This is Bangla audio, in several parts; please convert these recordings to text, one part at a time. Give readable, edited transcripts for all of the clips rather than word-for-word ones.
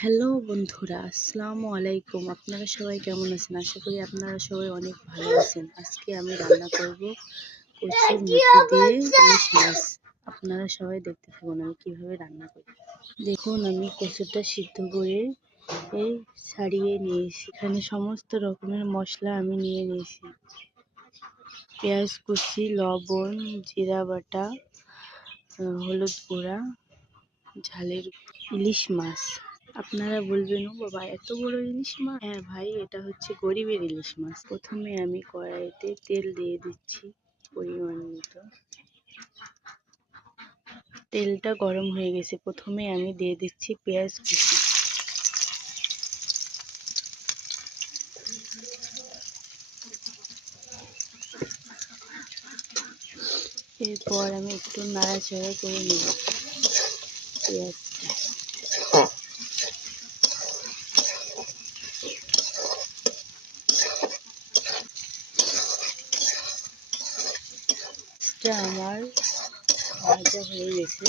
হ্যালো বন্ধুরা, আসসালামু আলাইকুম। আপনারা সবাই কেমন আছেন? আশা করি আপনারা সবাই অনেক ভালো আছেন। আজকে আমি রান্না করব কচুর মুখি দিয়ে ইলিশ মাছ। আপনারা সবাই দেখতে থাকুন আমি কিভাবে রান্না করি। দেখুন, আমি কচুটা সিদ্ধ করে ছাড়িয়ে নিয়েছি। এখানে সমস্ত রকমের মশলা আমি নিয়ে নিয়েছি। পেঁয়াজ কুচি, লবণ, জিরা বাটা, হলুদ গুঁড়া, ঝালের ইলিশ মাছ। আপনারা বলবেন, ও বাবা, এত বড় ইলিশ মাছ? হ্যাঁ ভাই, এটা হচ্ছে গরিবের ইলিশ মাছ। প্রথমে আমি কড়াইতে তেল দিয়ে দিচ্ছি পরিমাণ মতো। তেলটা গরম হয়ে গেছে। প্রথমে আমি দিয়ে দিচ্ছি পেঁয়াজ কুচি। এরপর আমি একটু নাড়াচাড়া করে নেব পেঁয়াজটা। আমার ভাজা হয়ে গেছে।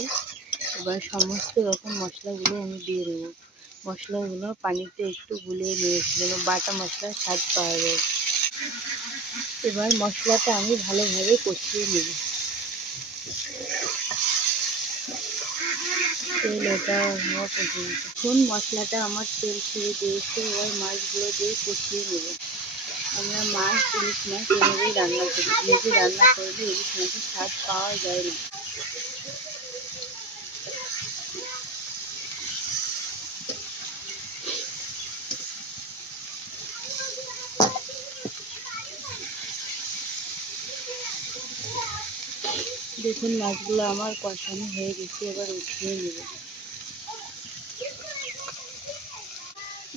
এবার সমস্ত রকম মশলাগুলো আমি দিয়ে দেবো। মশলাগুলো পানিতে একটু গুলিয়ে নিয়েছি যেন বাটা মশলার স্বাদ পাওয়া যায়। এবার মশলাটা আমি ভালোভাবে কষিয়ে নেব। তেল ওটা হওয়া পর্যন্ত। এখন মশলাটা আমার তেল ছেড়ে দিয়েছে। এবার মাছগুলো দিয়ে কষিয়ে নেব। আমরা ইলিশ মাছ এভাবেই রান্না করি। ভেজে রান্না করলে ইলিশ মাছের স্বাদ পাওয়া যায় না। দেখুন, মাছগুলো আমার কষানো হয়ে গেছে। এবার উঠিয়ে নেব।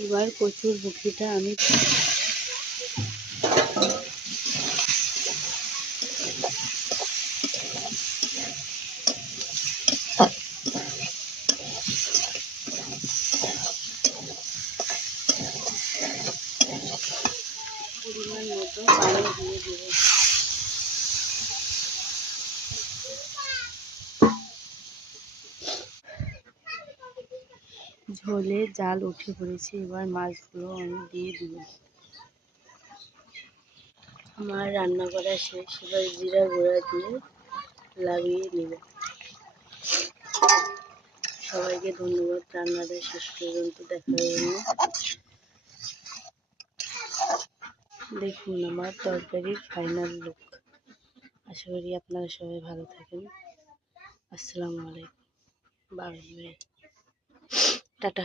এবার কচুর মুখিটা আমি পরিমাণ মতো পানি দিয়ে দেব। ঝোলে জাল উঠে পড়েছে। এবার মাছগুলো আমি দিয়ে দিব। আমার রান্না করা শেষ। এবার জিরা গুঁড়া দিয়ে লাগিয়ে নেব। সবাইকে ধন্যবাদ রান্নাটা শেষ পর্যন্ত দেখার জন্য। দেখুন আমার তরকারির ফাইনাল লুক। আশা করি আপনারা সবাই ভালো থাকেন। আসসালামু আলাইকুম। Bye bye. টাটা।